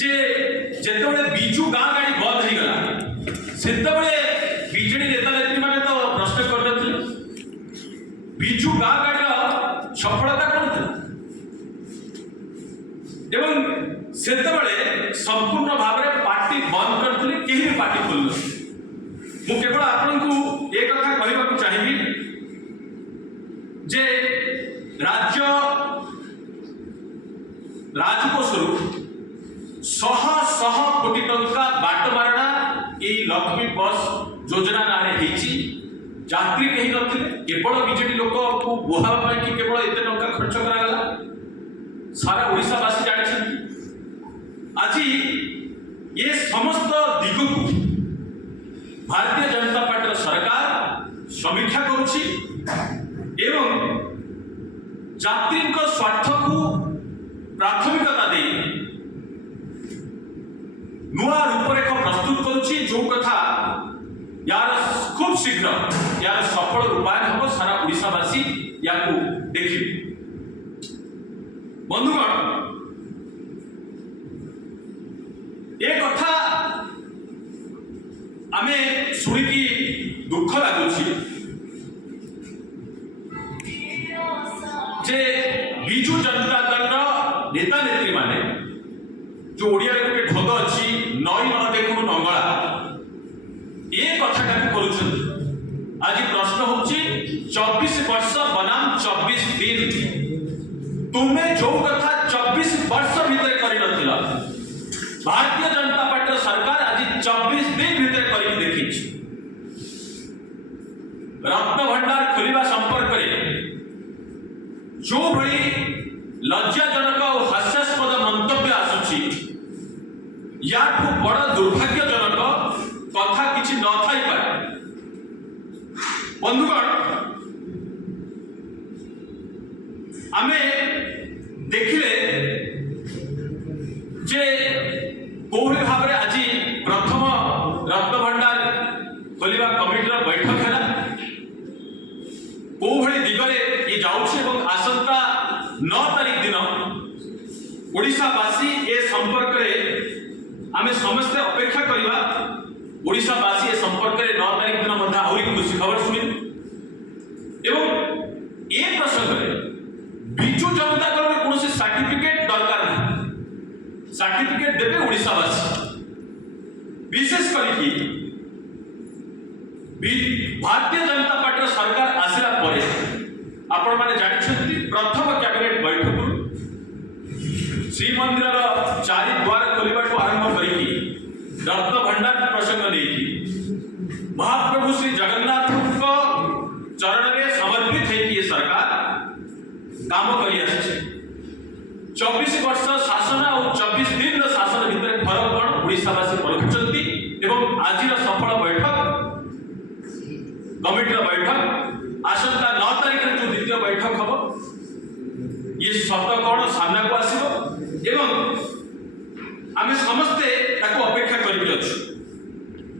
जे जेतबे बिजू गाँ गाड़ी बंद हो गला सेतबे बीजेडी नेता नेत्री माने तो प्रश्न करते बिजू गाँ गाड़ी सफलता कौन था एवं सेतबे संपूर्ण भाव में पार्टी बंद करते केही भी पार्टी खोल मु केवल आपको एक कथा कहवाक चाहिए जे राज्य राजकोष शह शह कोटी टंका बाटमारणा ये लक्ष्मी बस योजना नारे यात्री कहीं नथिले केवल बीजेडी लोक को बुहावा कि केवल एते टंका खर्च करागला सारा ओडिशावासी जानी आज ये समस्त दिग को भारतीय जनता पार्टी सरकार समीक्षा करुछि एवं यात्री स्वार्थ को प्राथमिकता दे नुआ रूपरेख प्रस्तुत करुछि जो कथा यार खूब शीघ्र यार सफल रूपायन हम सारा ओडिशावासी या देखिए बंधुगण ए कथा आमे शुणिकी दुख लगुछि जे बिजू जनता दल नेता नेत्री माने जो ओडिया रे गोटे ढग अछि नई न देखु नंगला ए कथाटा करूछन आज प्रश्न होछि 24 वर्ष बनाम 24 दिन तुमे जो कथा 24 वर्ष भीतर करि नथिला भारतीय जनता पार्टी सरकार आज 24 दिन भीतर करि देखिछि रत्न भंडार खोलिबा संपर्क रे जो भली लज्जाजनक और हास्यास्पद मंतव्य आसुछि या बड़ दुर्भाग्यजनक कथा किछि न थाई पारे बंधुगण आमे देखिले जे कोहली भाव में आज प्रथम रत्न भंडार खोलिबा कमिटीर बैठक है कोहली दिगरे ये जाउछि एवं आसंता 9 तारीख दिन ओडिशावासी ए संपर्क रे आमे समस्त अपेक्षा करिबा ओडिशावासी ए संपर्क रे 9 तारीख दिन मध्य आउरी खुशी खबर सुनि एवं ए प्रसंग रे बिजू जनता दल रे कोनोसी सर्टिफिकेट दरकार नहीं सर्टिफिकेट देबे ओडिशावासी विशेष करी भारतीय जनता पार्टी सरकार आसिला परे आपण माने जानिछंती प्रथम कैबिनेट बैठक श्रीमंदिर चारि द्वार खोलिबा आरंभ करी रत्न भंडार प्रसंग नहीं महाप्रभु श्री जगन्नाथ को चरण में समर्पित है कि सरकार काम करी आछे 24 वर्ष शासन और 24 दिन शासन भितर फरक कौन ओडिशावासी परखुचंती एवं आजिर सफल बैठक कमिटीर बैठक आसंता 9 तारीख जो द्वितीय बैठक हम ये सत्य कौन सामना को आसो एवं आमे समस्ते ताको अपेक्षा